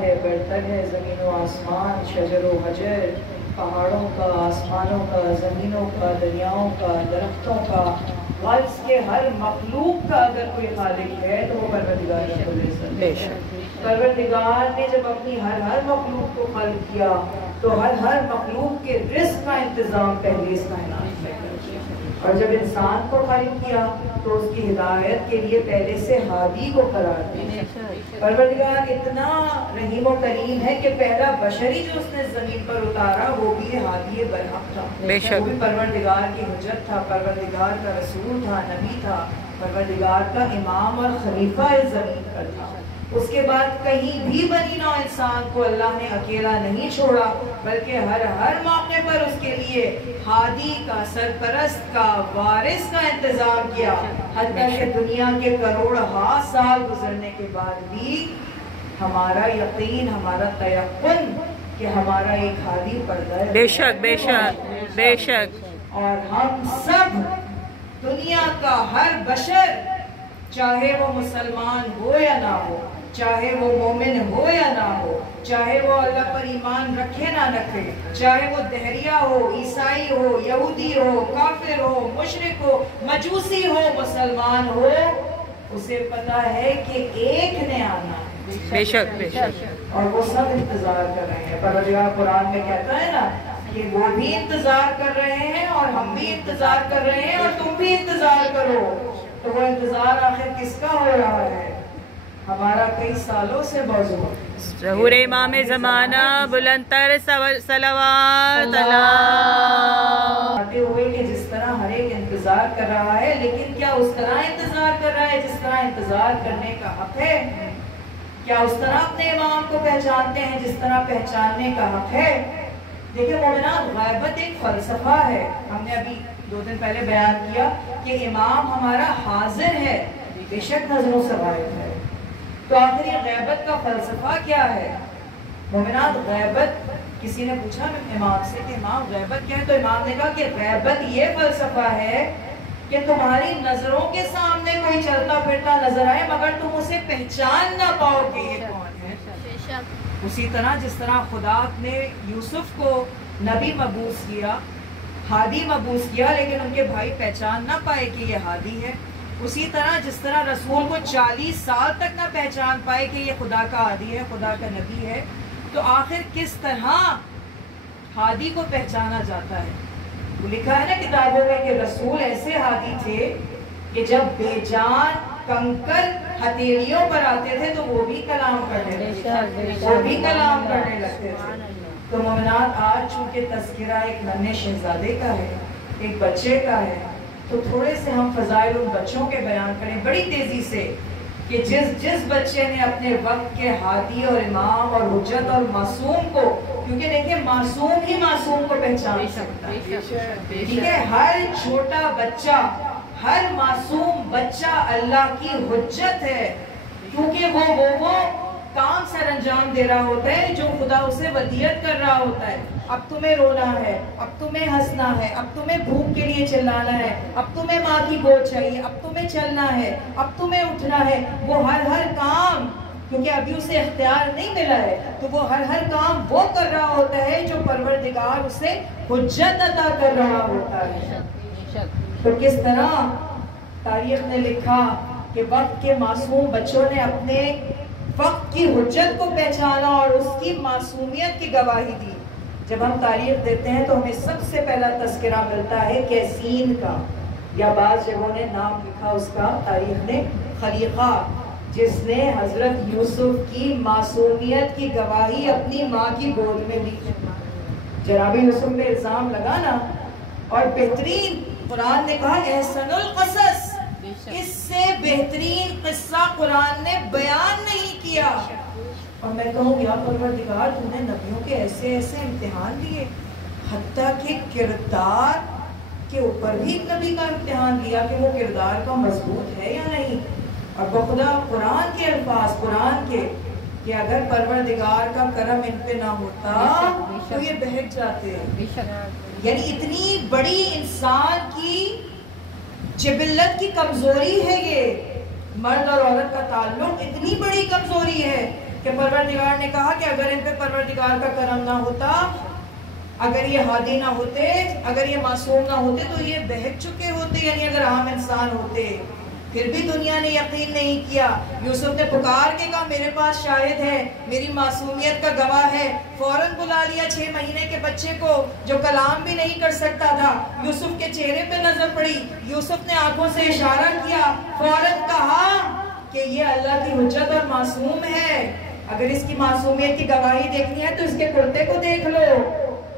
ہے، برتر ہے زمین و آسمان، شجر و حجر، پہاڑوں کا، آسمانوں کا، زمینوں کا، دریاؤں کا، درختوں کا، غرض کے ہر مخلوق کا اگر کوئی خالق ہے تو وہ پروردگار رب العزت ہے۔ پروردگار نے جب اپنی ہر مخلوق کو خلق کیا تو ہر مخلوق کے رزق کا انتظام پہلے اس کائنات میں کر دیا، اور جب انسان کو خلق کیا تو اس کی ہدایت کے لیے پہلے سے ہادی کو قرار دیا۔ پروردگار اتنا رحیم و کریم ہے کہ پہلا بشری جو اس نے زمین پر اتارا وہ بھی ہادی برحق تھا، وہ بھی پروردگار کی حجت تھا، پروردگار کا رسول تھا، نبی تھا، پروردگار کا امام اور خلیفہ اس زمین پر تھا۔ اس کے بعد کہیں بھی بنی نوع انسان کو اللہ نے اکیلا نہیں چھوڑا، بلکہ ہر موقع پر اس کے لیے ہادی کا، سرپرست کا، وارث کا انتظام کیا، حتیٰ کہ دنیا کے کروڑہا سال گزرنے کے بعد بھی ہمارا یقین، ہمارا تیقن کہ ہمارا ایک ہادی پردہ ہے، بے شک بے شک بے شک، اور ہم سب دنیا کا ہر بشر، چاہے وہ مسلمان ہو یا نہ ہو، چاہے وہ مومن ہو یا نہ ہو، چاہے وہ اللہ پر ایمان رکھے نہ رکھے، چاہے وہ دہریہ ہو، عیسائی ہو، یہودی ہو، کافر ہو، مشرک ہو، مجوسی ہو، مسلمان ہو، اسے پتا ہے کہ ایک نے آنا ہے، بے شک بے شک، اور وہ سب انتظار کر رہے ہیں۔ پروردگار قرآن میں کہتا ہے نا کہ وہ بھی انتظار کر رہے ہیں اور ہم بھی انتظار کر رہے ہیں اور تم بھی انتظار کرو۔ تو وہ انتظار آخر کس کا ہو رہا ہے؟ ہمارا کئی سالوں سے موضوع ظہور امام زمانہ، بلند تر صلوات اللہ آتے ہوئے کہ جس طرح ہر ایک انتظار کر رہا ہے، لیکن کیا اس طرح انتظار کر رہا ہے جس طرح انتظار کرنے کا حق ہے؟ کیا اس طرح اپنے امام کو پہچانتے ہیں جس طرح پہچاننے کا حق ہے؟ دیکھیں مومنان، غیبت ایک فلسفہ ہے۔ ہم نے ابھی 2 دن پہلے بیان کیا کہ امام ہمارا حاضر ہے، بے شک نظروں سے غائب ہے، تو آخر یہ غیبت کا فلسفہ کیا ہے؟ مومنان، غیبت، کسی نے پوچھا امام سے کہ امام غیبت کیا ہے، تو امام نے کہا کہ غیبت یہ فلسفہ ہے کہ تمہاری نظروں کے سامنے کوئی چلتا پھرتا نظر آئے مگر تم اسے پہچان نہ پاؤ کہ یہ کون ہے۔ اسی طرح جس طرح خدا نے یوسف کو نبی مبعوث کیا، ہادی مبعوث کیا، لیکن ان کے بھائی پہچان نہ پائے کہ یہ ہادی ہے، اسی طرح جس طرح رسول کو 40 سال تک نہ پہچان پائے کہ یہ خدا کا ہادی ہے، خدا کا نبی ہے، تو آخر کس طرح ہادی کو پہچانا جاتا ہے؟ وہ لکھا ہے نا کتابوں میں کہ رسول ایسے ہادی تھے کہ جب بے جان کنکر ہتھیلیوں پر آتے تھے تو وہ بھی کلام کرنے لگتے تھے۔ تو مومنات، آج چونکہ تذکرہ ایک ننھے شہزادے کا ہے، ایک بچے کا ہے، تو تھوڑے سے ہم فضائل ان بچوں کے بیان کریں بڑی تیزی سے کہ جس بچے نے اپنے وقت کے ہادی اور امام اور حجت اور معصوم کو، کیونکہ دیکھیں معصوم ہی معصوم کو پہچان سکتا ہے، ٹھیک ہے؟ ہر چھوٹا بچہ، ہر معصوم بچہ اللہ کی حجت ہے، کیونکہ وہ کام سر انجام دے رہا ہوتا ہے جو خدا اسے ودیعت کر رہا ہوتا ہے۔ اب تمہیں رونا ہے، اب تمہیں ہنسنا ہے، اب تمہیں بھوک کے لیے چلانا ہے، اب تمہیں ماں کی گود چاہیے، اب تمہیں چلنا ہے، اب تمہیں اٹھنا ہے، وہ ہر کام، کیونکہ ابھی اسے اختیار نہیں ملا ہے تو وہ ہر کام وہ کر رہا ہوتا ہے جو پروردگار اسے حجت عطا کر رہا ہوتا ہے۔ تو کس طرح تاریخ نے لکھا کہ وقت کے معصوم بچوں نے اپنے وقت کی حجت کو پہچانا اور اس کی معصومیت کی گواہی دی۔ جب ہم تاریخ دیتے ہیں تو ہمیں سب سے پہلا تذکرہ ملتا ہے کیسین کا، یا بعض جگہوں نے نام لکھا اس کا تاریخ نے خلیقہ، جس نے حضرت یوسف کی معصومیت کی گواہی اپنی ماں کی گود میں لی۔ جناب یوسف پہ الزام لگانا، اور بہترین قرآن نے کہا احسن القصص، اس سے بہترین قصہ قرآن نے بیان نہیں کیا۔ اور میں کہوں یا پروردگار، تو نے نبیوں کے ایسے ایسے امتحان دیے، حتیٰ کہ کردار کے اوپر بھی ایک نبی کا امتحان لیا کہ وہ کردار کا مضبوط ہے یا نہیں۔ اور بخدا قرآن کے الفاظ، قرآن کے، کہ اگر پروردگار کا کرم ان پہ نہ ہوتا تو یہ بہک جاتے ہیں۔ یعنی اتنی بڑی انسان کی جبلت کی کمزوری ہے، یہ مرد اور عورت کا تعلق اتنی بڑی کمزوری ہے کہ پروردگار نے کہا کہ اگر ان پہ پروردگار کا کرم نہ ہوتا، اگر یہ ہادی نہ ہوتے، اگر یہ معصوم نہ ہوتے تو یہ بہک چکے ہوتے، یعنی اگر عام انسان ہوتے۔ پھر بھی دنیا نے یقین نہیں کیا۔ یوسف نے پکار کے کہا میرے پاس شاہد ہے، میری معصومیت کا گواہ ہے۔ فوراً بلا لیا 6 مہینے کے بچے کو جو کلام بھی نہیں کر سکتا تھا۔ یوسف کے چہرے پہ نظر پڑی، یوسف نے آنکھوں سے اشارہ کیا، فوراً کہا کہ یہ اللہ کی حجت اور معصوم ہے۔ اگر اس کی معصومیت کی گواہی دیکھنی ہے تو اس کے کرتے کو دیکھ لو،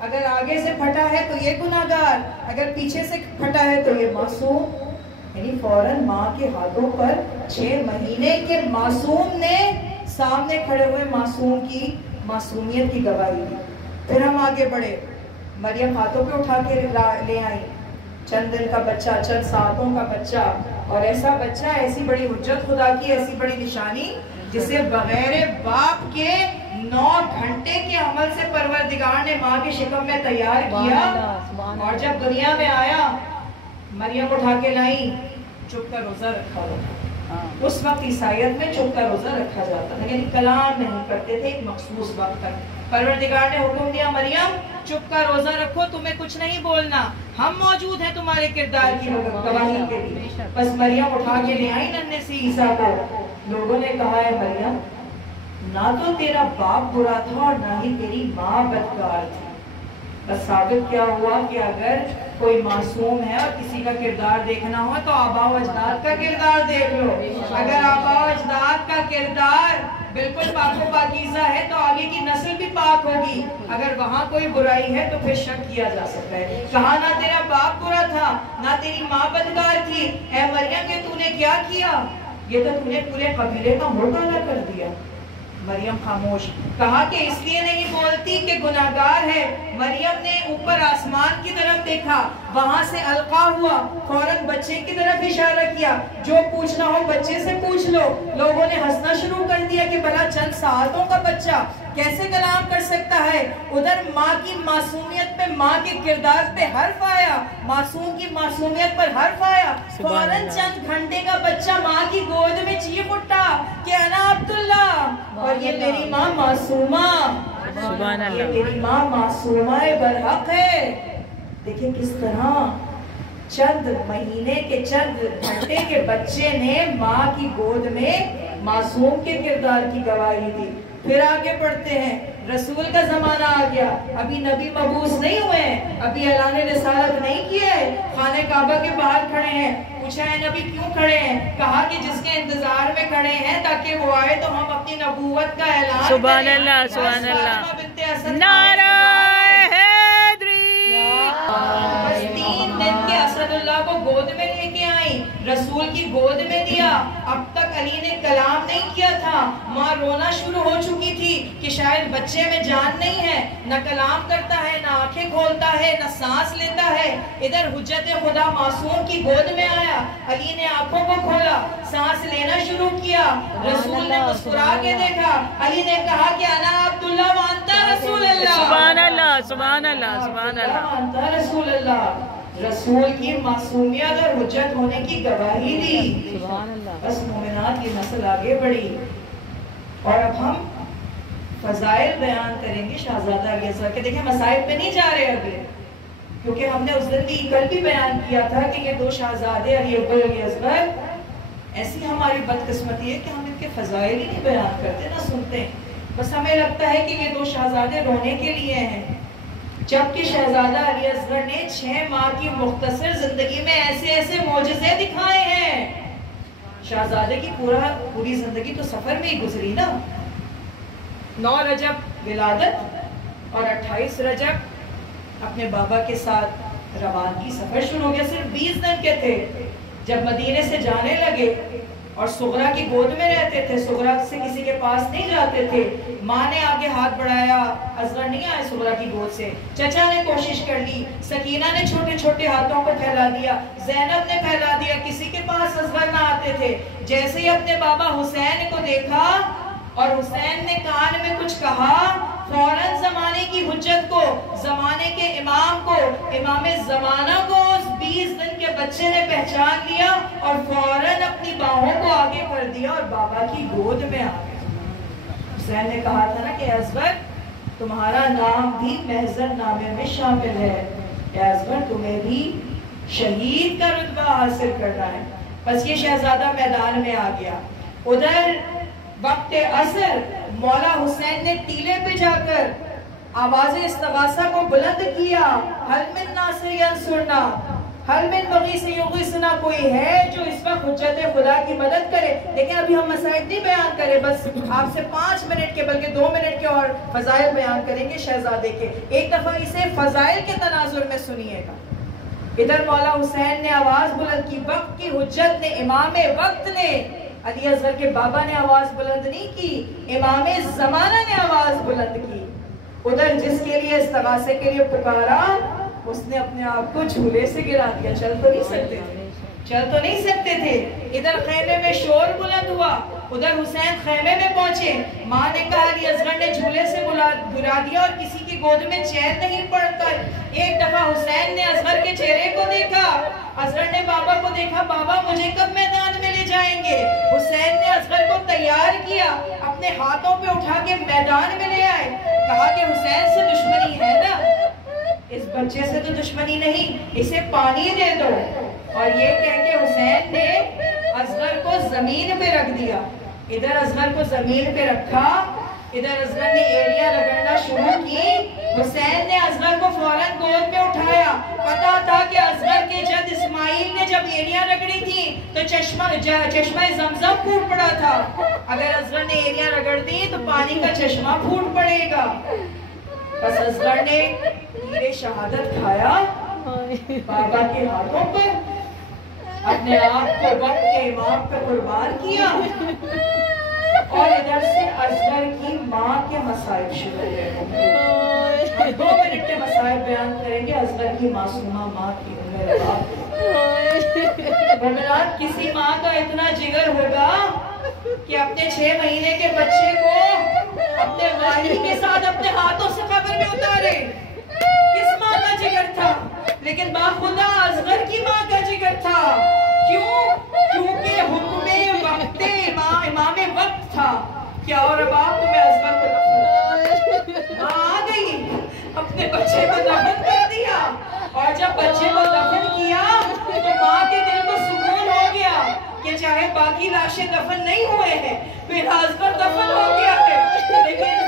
اگر آگے سے پھٹا ہے تو یہ گناہگار، اگر پیچھے سے پھٹا ہے تو یہ معصوم۔ یعنی فوراً ماں کے ہاتھوں پر 6 مہینے کے معصوم نے سامنے کھڑے ہوئے معصوم کی معصومیت کی گواہی دی۔ پھر ہم آگے بڑھے، مریم ہاتھوں پہ اٹھا کے لے آئی، چند دن کا بچہ، چند ساعتوں کا بچہ، اور ایسا بچہ، ایسی بڑی حجت خدا کی، ایسی بڑی نشانی جسے بغیر باپ کے 9 گھنٹے کے عمل سے پروردگار نے ماں کے شکم میں تیار کیا، اور جب دنیا میں آیا مریم اٹھا کے لائی، چپ کر روزہ رکھا ہوتا۔ اس وقت عیسائیت میں چپ کر روزہ رکھا جاتا تھا، یعنی کلام نہیں کرتے تھے ایک مخصوص وقت تک۔ پروردگار نے حکم دیا مریم چپ کر روزہ رکھو، تمہیں کچھ نہیں بولنا، ہم موجود ہیں تمہارے کردار کی گواہی کے لیے۔ بس مریم اٹھا کے لے آئی ننھے سی عیسیٰ کو۔ لوگوں نے کہا ہے مریم نہ تو تیرا باپ برا تھا اور نہ ہی تیری ماں بدکار تھی۔ بس ثابت کیا ہوا کہ اگر کوئی معصوم ہے اور کسی کا کردار دیکھنا ہو تو آباء و اجداد کا کردار دیکھ لو۔ اگر آباء و اجداد کا کردار بالکل پاک و پاکیزہ ہے تو آگے کی نسل بھی پاک ہوگی۔ اگر وہاں کوئی برائی ہے تو پھر شک کیا جا سکتا ہے۔ کہا نہ تیرا باپ برا تھا نہ تیری ماں بدکار تھی، اے مریم یہ تو نے کیا کیا؟ یہ تو تو نے پورے قبیلے کا منہ کالا کر دیا۔ مریم خاموش۔ کہا کہ اس لیے نہیں بولتی کہ گناہگار ہے۔ مریم نے اوپر آسمان کی طرف دیکھا، وہاں سے القا ہوا، فوراً بچے کی طرف اشارہ کیا، جو پوچھنا ہو بچے سے پوچھ لو۔ لوگوں نے ہنسنا شروع کر دیا کہ بھلا چند ساعتوں کا بچہ کیسے کلام کر سکتا ہے؟ ادھر ماں کی معصومیت پہ، ماں کے کردار پہ حرف آیا، معصوم کی معصومیت پر حرف آیا، فوراً چند گھنٹے کا بچہ ماں کی گود میں چیخ اٹھا کہ انا عبداللہ، اور یہ میری ماں معصومہ، سبحان اللہ، یہ میری ماں معصومہ برحق ہے۔ دیکھیں کس طرح چند مہینے کے، چند گھنٹے کے بچے نے ماں کی گود میں معصوم کے کردار کی گواہی دی۔ پھر آگے پڑھتے ہیں، رسول کا زمانہ آ گیا، ابھی نبی مبعوث نہیں ہوئے ہیں، ابھی اعلان رسالت نہیں کیا ہے، خانہ کعبہ کے باہر کھڑے ہیں۔ پوچھا ہے نبی کیوں کھڑے ہیں؟ کہا کہ جس کے انتظار میں کھڑے ہیں تاکہ وہ آئے تو ہم اپنی نبوت کا اعلان کریں۔ سبحان اللہ، سبحان اللہ، نعرہ حیدری۔ بس 3 دن کے اسد اللہ کو گود میں لے کے آئیں، رسول کی گود میں دیا۔ اب تک علی نے کلام نہیں کیا تھا، ماں رونا شروع ہو چکی تھی کہ شاید بچے میں جان نہیں ہے، نہ کلام کرتا ہے، نہ آنکھیں کھولتا ہے، نہ سانس لیتا ہے۔ ادھر حجت خدا معصوم کی گود میں آیا، علی نے آنکھوں کو کھولا، سانس لینا شروع کیا، رسول نے مسکرا کے دیکھا، علی نے کہا کہ انا عبداللہ وانتا رسول اللہ۔ سبحان اللہ، سبحان اللہ، سبحان اللہ، وانتا رسول اللہ۔ رسول کی معصومیت اور حجت ہونے کی گواہی دی۔ بس مومنات کی نسل آگے بڑھی، اور اب ہم فضائل بیان کریں گے شہزادہ علی اصغر کے۔ دیکھیں مسائل پہ نہیں جا رہے ابھی، کیونکہ ہم نے اس دن بھی کل بھی بیان کیا تھا کہ یہ 2 شہزادے علی اکبر علی اصغر، ایسی ہماری بدقسمتی ہے کہ ہم ان کے فضائل ہی نہیں بیان کرتے، نہ سنتے، بس ہمیں لگتا ہے کہ یہ 2 شہزادے رونے کے لیے ہیں، جبکہ شہزادہ علی اصغر نے 6 ماہ کی مختصر زندگی میں ایسے ایسے معجزے دکھائے ہیں۔ شہزادے کی پوری زندگی تو سفر میں ہی گزری نا۔ 9 رجب ولادت اور 28 رجب اپنے بابا کے ساتھ روانگی، سفر شروع ہو گیا۔ صرف 20 دن کے تھے جب مدینے سے جانے لگے، اور سغرا کی گود میں رہتے تھے، سغرا سے کسی کے پاس نہیں جاتے تھے۔ ماں نے آگے ہاتھ بڑھایا، اصغر نہیں آئے سغرا کی گود سے، چچا نے کوشش کر لی، سکینہ نے چھوٹے چھوٹے ہاتھوں کو پھیلا دیا، زینب نے پھیلا دیا، کسی کے پاس اصغر نہ آتے تھے۔ جیسے ہی اپنے بابا حسین کو دیکھا اور حسین نے کان میں کچھ کہا، فوراً زمانے کی حجت کو، زمانے کے امام کو، امام زمانہ کو اس 20 دن کے بچے نے پہچان لیا اور فوراً اپنی باہوں کو آگے کر دیا اور بابا کی گود میں آ گیا۔ حسین نے کہا تھا نا کہ اصغر تمہارا نام بھی محضر نامے میں شامل ہے، اے اصغر تمہیں بھی شہید کا رتبہ حاصل کرنا ہے۔ بس یہ شہزادہ میدان میں آ گیا۔ ادھر وقت عصر مولا حسین نے ٹیلے پہ جا کر آواز استغاثہ کو بلند کیا، حل من ناصر ینصرنا، حل من مغیث یغیثنا، کوئی ہے جو اس وقت حجت خدا کی مدد کرے۔ لیکن ابھی ہم مسائل نہیں بیان کریں، بس آپ سے 5 منٹ کے بلکہ 2 منٹ کے اور فضائل بیان کریں گے شہزادے کے۔ ایک دفعہ اسے فضائل کے تناظر میں سنیے گا۔ ادھر مولا حسین نے آواز بلند کی، وقت کی حجت نے، امام وقت نے، علی اصغر کے بابا نے آواز بلند نہیں کی، امام زمانہ نے آواز بلند کی۔ ادھر جس کے لیے استغاثے کے لیے پکارا اس نے اپنے آپ کو جھولے سے گرا دیا، چل تو نہیں سکتے تھے۔ ادھر خیمے میں شور بلند ہوا، ادھر حسین خیمے میں پہنچے، ماں نے کہا علی اصغر نے جھولے سے گرا دیا اور کسی کی گود میں چین نہیں پڑتا۔ ایک دفعہ حسین نے اصغر کے چہرے کو دیکھا، اصغر نے بابا کو دیکھا، بابا مجھے کب میدان میں لے جائیں گے؟ حسین نے اصغر کو تیار کیا، اپنے ہاتھوں پہ اٹھا کے میدان میں لے آئے، کہا کہ حسین سے دشمنی ہے نا، اس بچے سے تو دشمنی نہیں، اسے پانی دے دو۔ اور یہ کہہ کے حسین نے اصغر کو زمین پہ رکھ دیا۔ ادھر اصغر کو زمین پہ رکھا، ادھر اصغر نے ایڑیاں رگڑنا شروع کی۔ حسین نے اصغر کو فوراً گود میں اٹھایا، پتا تھا کہ اصغر کے جد اسماعیل نے جب ایڑیاں رگڑی تھی تو چشمہ زمزم پھوٹ پڑا تھا، اگر اصغر نے ایڑیاں رگڑ دی تو پانی کا چشمہ پھوٹ پڑے گا۔ بس اصغر نے تیر شہادت کھایا بابا کے ہاتھوں پر، اپنے آپ کو وقت کے امام پہ قربان کیا، اور ادھر سے اصغر کی ماں کے مسائل شروع ہوئے۔ 2 منٹ کے مسائل بیان کریں گے اصغر کی معصومہ ماں کی۔ مومنات، کسی ماں کا اتنا جگر ہوگا کہ اپنے 6 مہینے کے بچے کو اپنے والد کے ساتھ اپنے ہاتھوں سے قبر میں اتارے؟ کس ماں کا جگر تھا؟ لیکن باخدا اصغر کی ماں کا جگر تھا۔ کیوں؟ کیونکہ حکم وقت امام وقت تھا۔ کیا اور اب آپ تمہیں اصغر کو دفن آ گئی، اپنے بچے کو دفن کر دیا، اور جب بچے کو دفن کیا تو ماں کے دل کو سکون ہو گیا کہ چاہے باقی لاشیں دفن نہیں ہوئے ہیں، پھر اصغر دفن ہو گیا ہے، لیکن